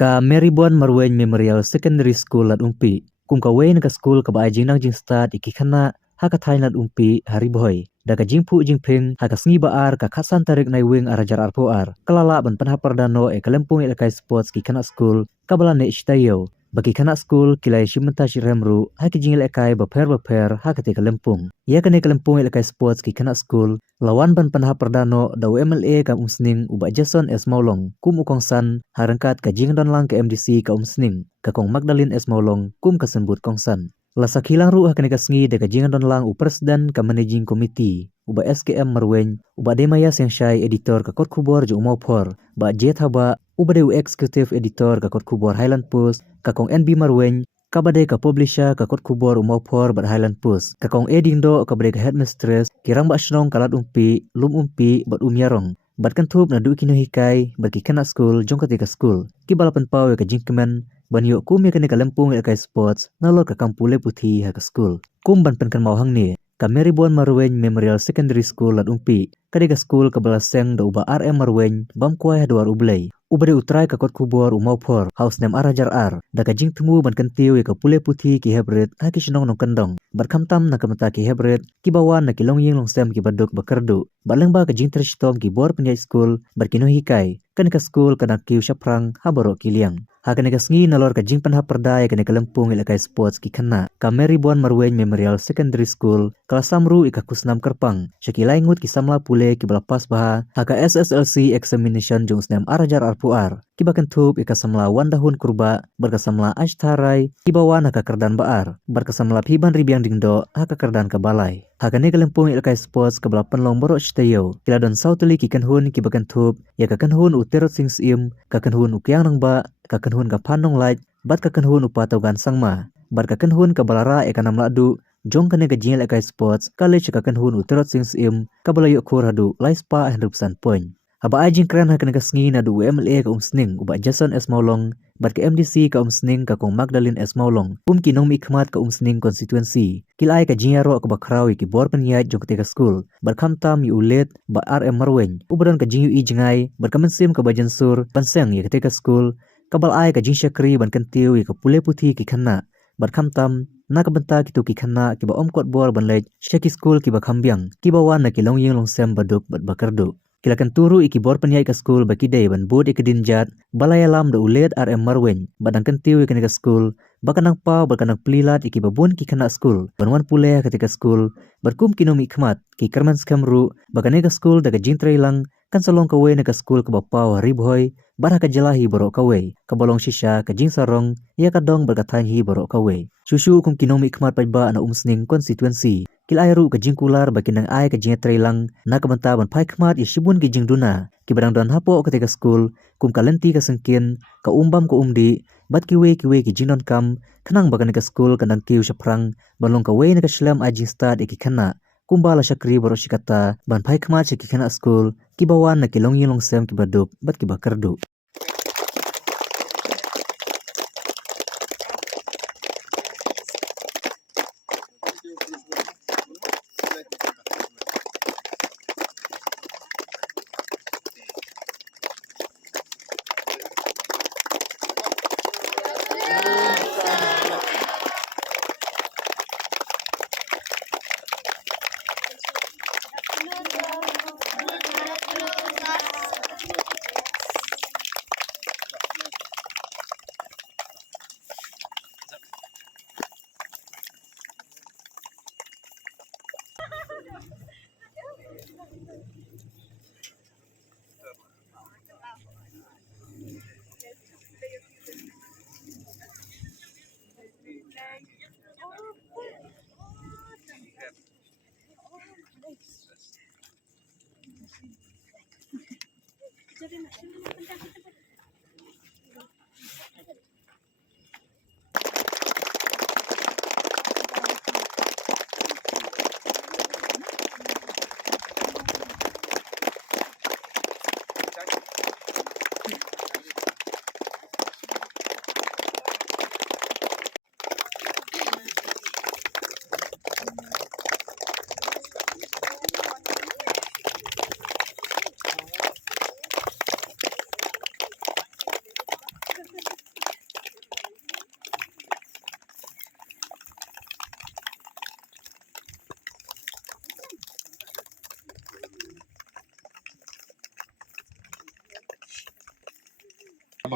Ka Maribon Marwen Memorial Secondary School lat umpi. Kum ka wen ka school ka ba jing nang jing start iki khana ha ka thai lat umpi hari boy. Da ka jing pu jing ping ha ka sngi ba ar ka khasan tarik nai wing arajar arpo ar. Kalala ban panha pardano e kalempung e kai sports ki khana school kabala ne ishtayo. Bagi khana school kilai shimenta shiremru ha ki jing kai ba pher ha ka te kalempung. Ya ka ne kalempung e kai sports ki khana school lawan ban panha pardano da MLA ka umsning uba Jason S Maulong kum ukong san harangkat ka jing don lang ke MDC ka umsning ka kong Magdalene S Maulong kum ka sembut kong san. Lasa kilang ru hakane ka sngi de ka jing don lang u presiden ka managing committee uba SKM Marwen uba Demaya Sengshai editor ka kot khubor jo umau phor ba jet haba uba de executive editor ka kot khubor Highland Post ka kong NB Marwen kabade ka publisher ka kot khubor umau phor ba Highland Post ka kong eding do kabade ka headmistress kirang ba shnong kalat umpi lum umpi bat umyarong bat kan thup na du kino hikai bat ki kana school jong ka te ka school ki balapan paw ka jingkemen ban yo kum ya ka lempung ka sports na lor ka kampule puthi ha ka school kum ban pen kan mau hang ni ka Maribon Marwen Memorial Secondary School lat umpi kadega school ka balaseng da uba RM Marwen bam kuai haduar ublei ubade utrai ka kot kubor umau phor house name arajar ar da ka jing tumu ban kan tiu ka pule puthi ki hebret ha ki shnong nong kandong bar khamtam na kamata ki hebret ki bawan na ki long ying long sem ki baduk bakardu baleng ba ka jing trishtom ki bor penya school bar kino hikai kan ka school kana kiu shaprang habaro kiliang Hakan ka sngi nalor ka jing panha perdaya ka lempung ilakai sports ki khana ka Maribon Marwen Memorial Secondary School kelas samru ika kusnam kerpang syakilai ngut ki samla pule ki balapas baha haka SSLC examination jong snam arajar arpuar ki bakan thup ika samla wandahun kurba berkasamla ashtarai ki bawan haka kerdan baar berkasamla phiban ribiang dingdo haka kerdan ka balai Hakane kalempung ilakai sports ke belapan lombor ishtayo kila don sautuli ki kanhun ki bakan thup ya ka kanhun uterot sing sim ka kanhun ukyang nang ba ka kanhun ka panong light bat ka kanhun upataugan sangma bat ka kanhun ka balara ekanam ladu jong kane ka jingel ekai sports college ka kanhun uterot sing sim ka balayo khur hadu laispa 100% point haba ajing kran hakane ka sngi na du MLA ka umsning uba Jason S Maulong bat ka MDC ka umsning ka kong Magdalene S Maulong ki nong mikmat ka umsning constituency kilai ka jingaro ka bakrawi ki bor penyat jong ka school bar khamtam yu ulet ba RM Marwen ubran ka jingyu i jingai bar ka mensim ka bajansur panseng ya ka school kabal ai ka jing syakri ban kan tiu ka pule puthi ki khana bar khamtam na ka banta ki tu ki khana ki ba omkot bor ban lej syaki school ki ba khambyang ki ba wan na ki long ying long sem baduk bat bakardu kilakan turu iki bor penyai ka school baki day ban bud ikidin jat balaya lam da ulet RM Marwen badang kan tiu ka school bakanang pau bakanang plilat iki babun ki khana school banwan pule ketika school berkum kinomi khmat ki kerman skamru bakanega school daga jingtrai lang kan salong ka we ka school ka bapau ribhoy barha ka jalahi borok ka we ka bolong shisha ka jing sarong ya ka dong berkathan hi borok ka we shushu kum kinomi khmat pajba na umsning constituency kil ayru ka jingkular bakinang ay ka jingtrai lang na ka banta ban phai khmat ishibun ki jingduna ki badang don hapo ketika school kum kalenti ka sengkin ka umbam ko umdi bat kiwe ki jingdon kam khanang bakan ka school kanang kiu shaprang balong ka we na ka shlam ajing start iki khana kumbala syakri baro shikata ban phai khmat ki khana school ki bawan na kilong yilong sem ki baduk bat ki bakardu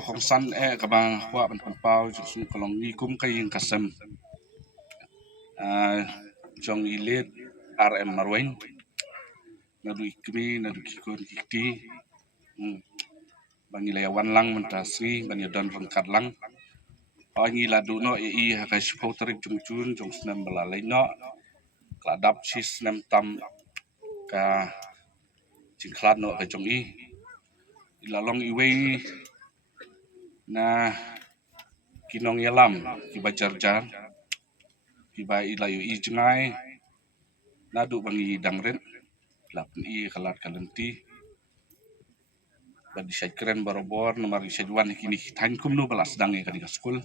kong san kabang wa ban pau su kalong ni kum kayin kasem jong ilet RM Marwain nadu ikmi nadu kikun kikti bangi layawan lang mentasri bangi dan rengkat lang bangi ladu no i hakai shpau tarik jung jun jong snem belalai no kladap sis nem tam ka jingklat no ka jong i ilalong iwei na kinong yalam kiba jarjar kiba ilayu i jengai nadu bangi dangren lapan i kalat kalenti badi syai keren barobor nomor syaiwan kini tain kum no balas dange ka di skul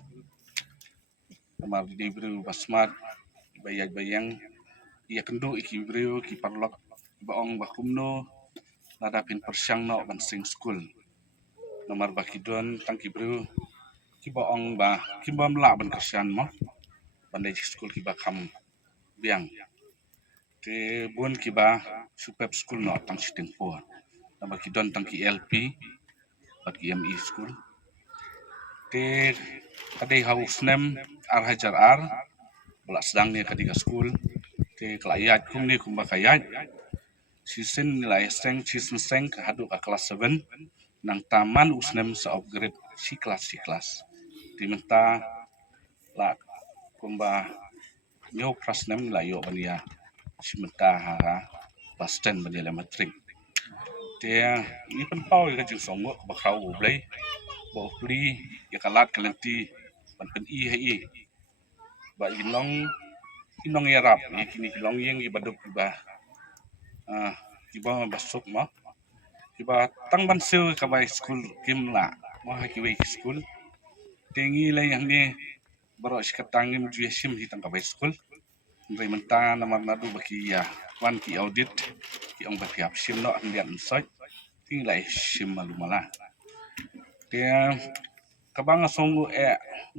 nomor di bru basmat bayang ia kendo iki bru ki parlok baong bakum no nadapin persyang no ban sing skul nomor bakidon tang ki bru ki baong ba ki bam la ban kasyan mo bandai skul ki ba kam biang te bun ki ba supep skul no tang siting po nama kidon tang ki LP bagi ME skul te kadai haus nem ar hajar ar belas sedang ni kadiga skul te kelayat kum ni kum bakayat season nilai seng hadu ka kelas 7 nang taman usnem sa upgrade si kelas di menta la kumba nyo prasnem la yo bania simenta ha kelas 10 bania le matrik te ni pen pau ka jing songo ba khau blai bo pli ya kalat kalenti ban pen i hai ba inong ya rap ni kini long yeng i baduk ba kiba basuk ma kiba tang ban sil ka bai school kim la mo ha ki wei school tengi la yang ni baro skatang im ju sim hi tang ka bai school ndai menta namar nadu baki ya wan ki audit ki ong ba piap sim no ndian soi ting lai sim malu mala te kabang songu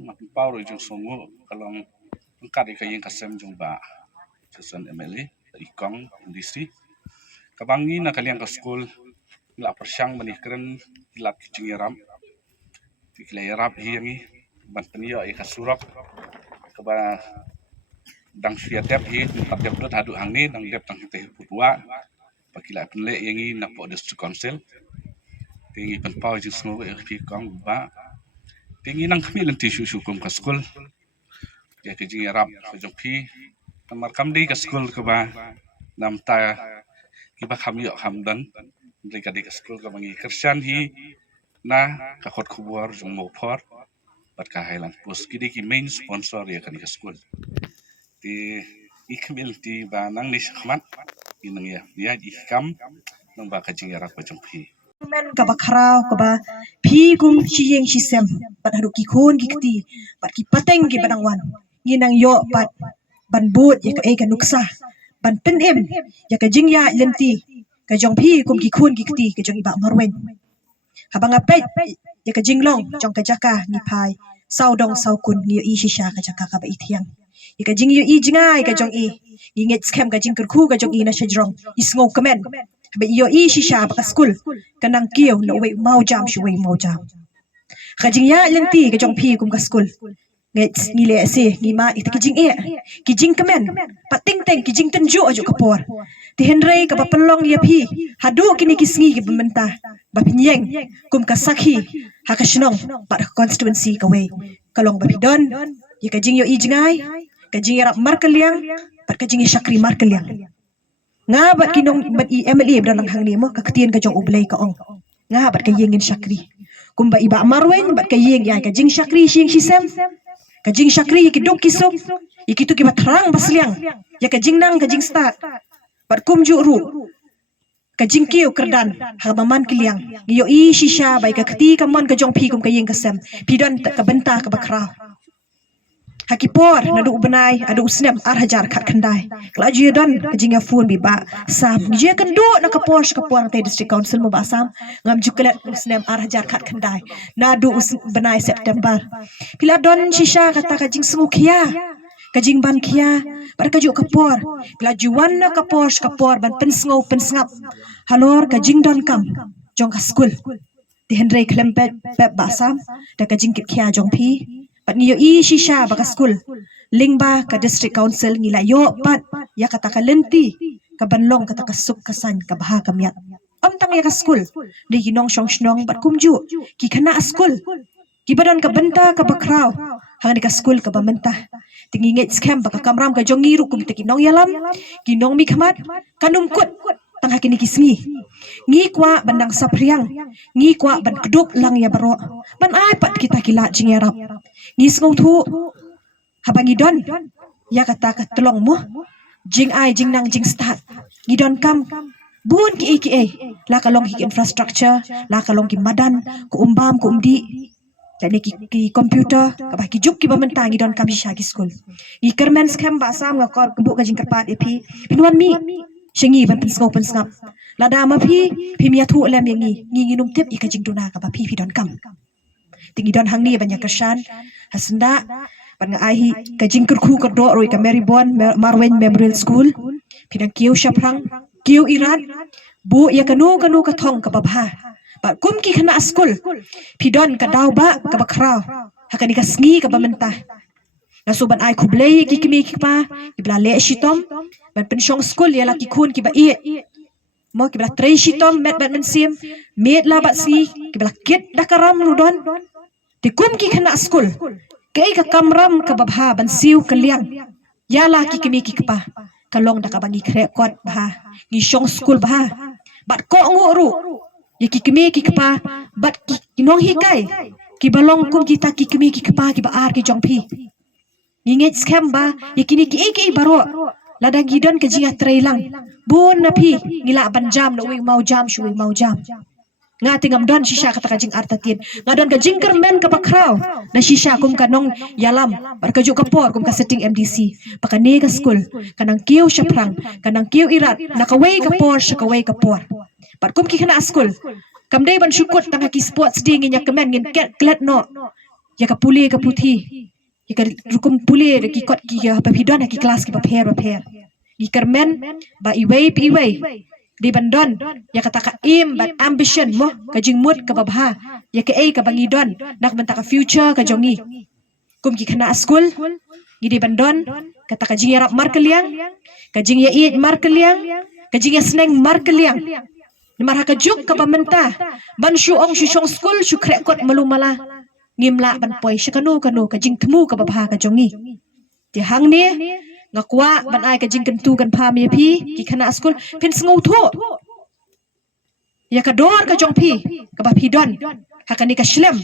mak pau ro jung songu kalong angkat ka yang kasem jung ba sesan MLA ikong industri kabangi na kaliang ka school la persyang mani keren lat kicing yaram tikla yarap hiyangi ban peniyo i kasurok kaba dang siatep hi patep dot hadu angni dang dep tang teh putwa pakila penle yangi napo district council tingi penpau jing semua fi kong ba tingi nang kami lenti susu kum ka school ya kicing yarap kajong pi namar kam di ka school kaba namta kiba kami yo hamdan mereka di school ka bangi kersian hi na ka khot khubor jong mo phor pat ka highland post kidi ki main sponsor ya kan ka school ti ikmil ti ba nang ni khmat inang ya ikam nang ba ka jing yarap jong pi men ka bakrao ka ba phi kum chiyeng shisem pat haru ki khon ki kti pat ki pateng ki badangwan nginang yo pat ban bot ya ka ka nuksa ban pen em ya ka jingya lenti ka jong phi kum ki khon ki kti ka jong iba marwen habang apet ya ka jinglong jong ka jaka ni pai saudong saukun ni i shisha ka jaka ka ba ithiang ya ka jing yo i jingai ka jong i nget scam ka jing khu ka jong i na shajrong isngo kamen ba iyo i shisha ba school kanang kiyo na wei mau jam shwei mau jam kajing ya lenti ka jong phi kum ka school nget ngile se ngima it kijing kamen pating teng kijing tenju aju kapor ti henrei ka papelong ya phi hadu kini kisngi ki bementa ba pinyeng kum ka sakhi ha ka shnong pa constituency ka wei kalong ba bidon ya kajing yo i jingai kajing yarap mar kaliang pat kajing shakri mar kaliang nga bat kinong bat i MLA bran hang ni mo kakatien ka jong ublay ka ong nga bat ka yengin shakri kumba iba marwen bat ka yeng ya ka jing shakri shing shisem ka jing shakri ki dok kisok ikitu ki batrang basliang ya ka jing nang ka jing start bat kum ju ru ka jing kiu kerdan habaman kiliang yo i shisha bai ka kati ka mon ka jong phi kum ka yeng ka sem pidon ka benta ka bakra hakipor nadu benai adu usnem ar hajar khat khandai klaju don jinga phone bi ba sam je kan do na kapor kapor te district council mo ba sam ngam juklet usnem ar hajar khat khandai nadu benai September pila don shisha kata ka jing sungu khia ka jing ban khia par ka ju kapor pila juwan na kapor ban pen sngo pen snap halor ka jing don kam jong ka school ti Henry Klempet pep basam da ka jingkit khia jong phi pat ngi yo I shisha baka school lingba ka district council ngila yo pat ya kata ka lenti ka banlong kata ka suk ka san ka baha ka miat am tang ya ka school di ginong shong shnong bat kumju ki khana school ki badan ka benta ka bakraw hang ka school ka bamenta tingi nget scam baka kamram ka jongi ru kum teki nong yalam ki nong mi khamat kanum kut tang hakini kisngi ngi kwa bandang sapriang ngi kwa ban keduk lang ya baro ban ai pat kita kila jing yarap ngi sngong thu habangi don ya kata ka tolong mo jing ai jing nang jing start ngi don kam bun ki AKA la kalong ki infrastructure la kalong ki madan ku umbam ku umdi dan ki komputer ka ba ki juk ki bamenta ngi don kam sha ki school ngi kermen scam ba sam nga kor ku ka jing karpat epi pinwan mi shengi ban pensngop pensngap lada ma phi mia thu lem yang ngi num tip ika jing duna ka ba phi don kam tingi don hangni banyak kesan hasenda ban nga ai ka jing kurkhu ka do roi ka Marybon Marwen Memorial School pinang kiu shaprang kiu iran bu ya kanu ka thong ka babha ba kum ki khana school pidon ka daw ba ka bakraw hakani ka sngi ka bamenta nasuban ai khublei ki kimi ki pa ibla le shitom ban pensyong school ya laki khun ki ba I mo ki bla train shitom met batman sim met la bat si ki bla kit dakaram rudon ti kum ki khana school kai ka kamram ka babha ban siu kaliang ya laki kimi ki pa kalong da ka bangi kre kot bah ngi shong school bah bat ko nguru ya ki kimi ki pa bat ki nong hikai ki balong kum kita ki kimi ki pa ki ba ar ki jong phi nginget scam ba yakini ki AKA baro ladang gidon ke jinga trailang bun na phi ngila ban jam na wing mau jam shui mau jam nga tingam don shisha kata ka jing artatin nga don ka jingker men ka bakraw na shisha kum kanong yalam bar ka ju ka por kum ka setting MDC pakane ka school kanang kiu shaprang kanang kiu irat nakaway ka por shakaway ka por bar kum ki khana school kamdai ban shukut tang ki sports ding nya kemen ngin klet no ya ka puli ka puthi ya rukum pule ki kot ki ha pidon ki kelas ki paper ki kermen ba iway pi iway di bandon ya kata ka im but ambition mo ka jingmut ka babha ya ka ka bangidon nak benta ka future ka jongi kum ki khana school di bandon kata ka jing yarap mar kaliang ka jing ya eat mar kaliang ka jing ya sneng mar kaliang mar ha ka juk ka bamenta ban shu ong shu shong school shu kre kot malumala ngimla ban poi shikanu kanu ka jing thmu ka babha ka jongi ti hang ni ngakwa ban ai ka jing kentu kan pha mi phi ki khana school phin sngo tho ya ka dor ka jong phi ka ba phi don hakani ka shlem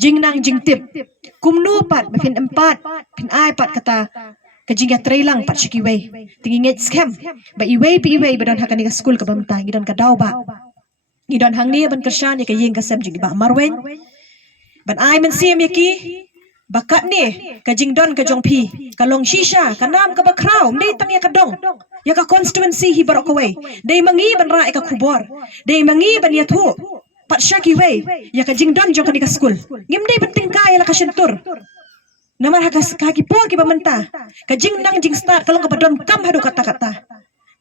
jing nang jing tip kumnu pat ma phin empat phin ai pat kata ka jing ya trailang pat shiki way tingi nget scam ba iway pi iway badon hakani ka school ka bamta ngidon ka daw ba ngidon hang ni ban kershan ya ka ying ka sem jing ba marwen ban ai men sim yaki bakat ni ka jingdon ka jong phi ka long shisha ka nam ka bakraw mdei tang ya ka dong ya ka constituency hi barok way dei mangi ban ra ka khubor dei mangi ban ya thu pat shaki way ya ka jingdon jong ka school ngim dei penting ka ya la ka shentur namar ha ka ki por ki bamenta ka jing nang jing start kalong ka badon kam hadu kata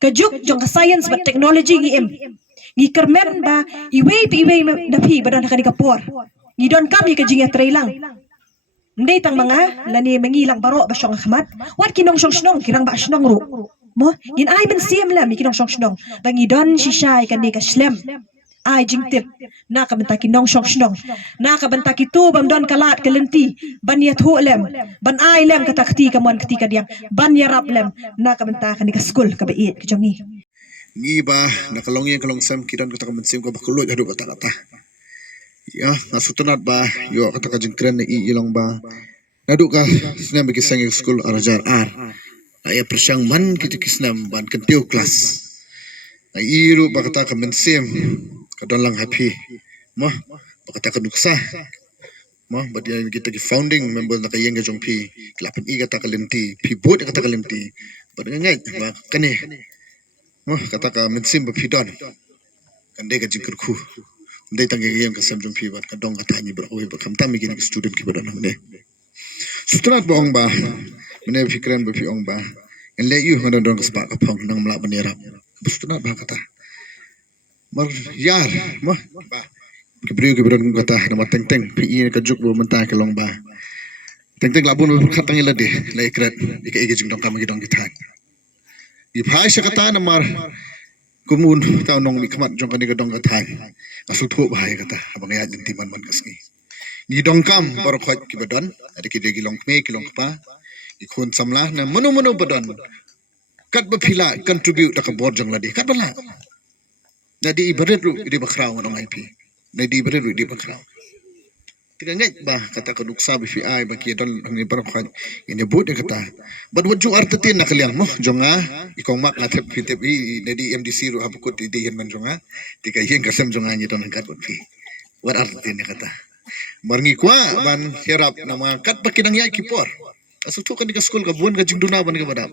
ka juk jong ka science but technology ngi em ngi kermen ba iway pi iway da phi badon ka por ngi don kam ka jing ya trailang ndai tang mga lani mangilang baro ba syong khmat wat kinong syong snong kirang ba snong ru mo yin ai ben sim lam kinong syong snong bangi don shisha kan ni ka slem ai jing tip na ka benta kinong syong snong na ka benta kitu bam don kalat kalenti ban ya thu lem ban ai lem ka takti ka mon kti ka diang ban ya rap lem na ka benta kan ni ka school ka ba it ka jongi ngi ba nakalong yang kalong sam kidan ka mensim ko bakulot hadu kata kata ya nasutunat ba yo kata ka jingkren i ilong ba nadu ka snam bagi sang school arajar ar ay persyang man kiti kisnam ban kentiu kelas ay iru ba kata ka mensim kadon lang happy mo ba kata ka duksa mo ba dia kita ki founding member na kayeng jong pi klapen i kata ka lenti pi bot kata ka lenti ba ngai ba kane mo kata ka mensim ba pidon kande ka jingker khu ndai tang yang ka sam jong pi ba ka dong ka ni bro we ba kam tam mi ki student ki ba dan ne sutrat ba ong ba mene fikran ba pi ong ba en le yu hono dong ka spa ka phong nang mla banera sutrat ba kata mar yar mo ba kibron kata nama teng PE kajuk bu mentah ke long ba teng labun khatang ila de lai krat ika ika jing dong kam gi dong gitan i phai sa kata namar kumun tau nong mi khamat jong kan ga dong gatai asu thu bahai kata abang ya jenti man kasni ni dong kam bar khot ki badan ada ki de gi long me ki long pa i khun samlah na manu badan kat ba phila contribute ta ka bor jong la de kat bala jadi ibarat lu di bakrau nong IP jadi ibarat lu di bakrau tiga ngai bah kata ka duksa bi fi ai ba ki don ni bar khot ini bud kata bad waju artatin nak liang mo jonga ikong mak ngatep fitep i jadi MDC ru habukut di yen man jonga tiga yen kasam jonga ni don kat bud fi war artatin kata marngi kwa ban herap nama kat pakinang yai kipor asu tu kan di school ka buan ka jingduna ban ka badap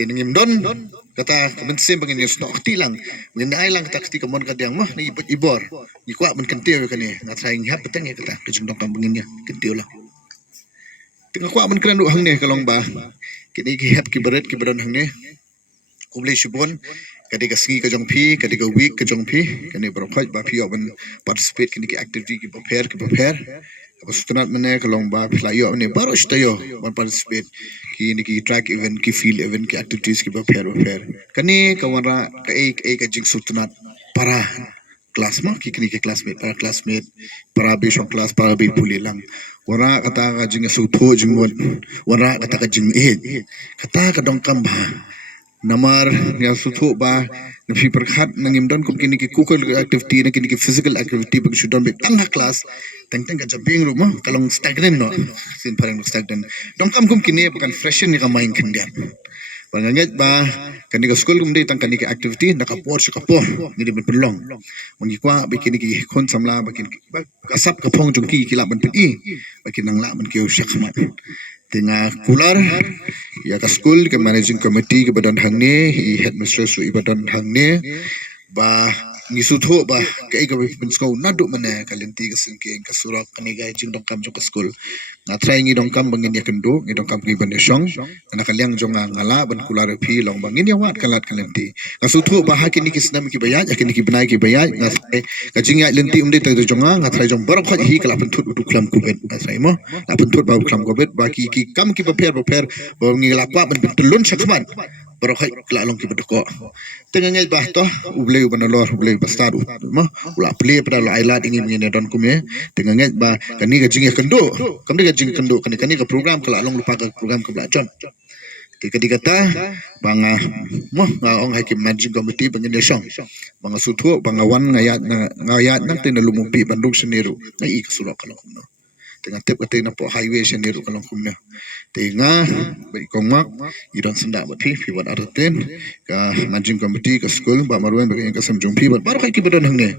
tiningim don kata kemensim bangin yes no tilang ngin ai lang kata ketika mon kadang mah ni ibor ni kwa mun kentiu kan ni ngatrai ngap peteng ya kata ke jingdong kam bangin ya kentiu lah tengah kwa mun kran du hang ne kalong ba kini ki hap ki berat ki badan hang ne kuble shibon kadika ski ka jong phi kadika week ka jong phi kani brokhaj ba phi oben participate kini ki activity ki prepare apa sunat mene kalong ba phlayo ne baro stayo ban participate ki track event ki field event ki activities ki prepare kani kawara ka ka jing sunat para kelas mah kini ke classmate para besok kelas para be pulilang wara kata ka jing sutho jing wara kata ka jing kata ka dong kam ba namar yang suthu ba nafi perkhat nangim don kum kini ki kukul activity na kini ki physical activity bagi sudan be tangha class teng ka jumping room kalong stagnant no sin parang stagnant dong kam kum kini bukan freshen ni ka main kendian panganget ba kani ka school kum dei tang kani ki activity nakapor sa kapor ni di belong mangi kwa be kini ki khon samla ba kini kasap ka phong jong ki kila ban pi ba kinang la ban ki shakmat tengah kular ya ka school ke managing committee ke badan hangne i headmistress su i badan hangne ba ngisutho ba kai ka pinsko nadu mane kalenti ka singke ka surak kani ga jing dong kam jo ka school na try ngi dong kam bangin ya kendo ngi dong kam ngi ban shong na kalyang jonga ngala ban kular phi long bangin ya wat kalat kalenti ngasutho ba hakini ki snam ki bayaj akini ki banai ki bayaj na ka jing ya lenti umde ta jonga nga try jong barok khaj hi kala pen thut du klam kubet na try mo na pen thut ba klam kubet ba ki kam ki prepare ba ngi la kwa ban tulun sakman barok khaj kala long ki bedko tengah ngai bah toh ubleu banalor ubleu pastar mah ula play pada la ailat ingin ngene don kumye tengah ngai ba kani ga jing kendo kami ga jing kendo kani ga program kala long lupa ga program ke belajon tika dikata banga moh nga ong hai ki managing committee bangin desong banga suthu banga wan ngayat nang tin lumumpi bandung seniru ngai ka surok kala kumno tengah tip kate na po highway seniru kala kumno tengah bai kongmak idon senda bat phi wat araten ka managing committee ka school ba marwen ba ka samjung phi bat baru kai ki badan hangne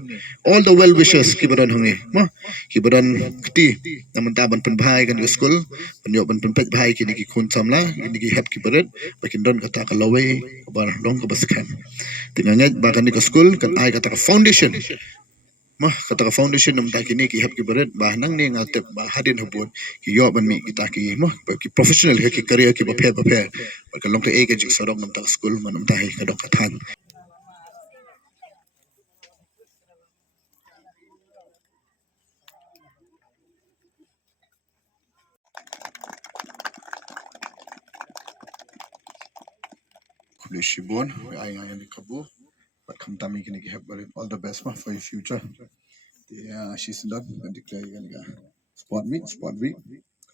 all the well wishers ki badan hangne ma ki badan kti namun ta ban pen bhai kan school pen yo ban pen pet bhai ki ni ki khun samla ni ki hep ki barat ba kin don kata ka lawe ba long ka baskan tengah ngai ba kan ka school kan ai kata ka foundation mah kata ka foundation nam ta kini ki hep ki berat bah nang ne ngatep bah hadin hubun ki yo ban mi kita ki mah ki professional ki career ki ba phe ba ka long ka e ka jik sorong nam ta school man nam ta hi ka dok ka than kule shibon ai ngai ni kabu but kam tami kini ki hep barat all the best mah for your future yeah she's done and declare spot week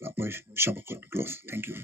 la boy shabakot close thank you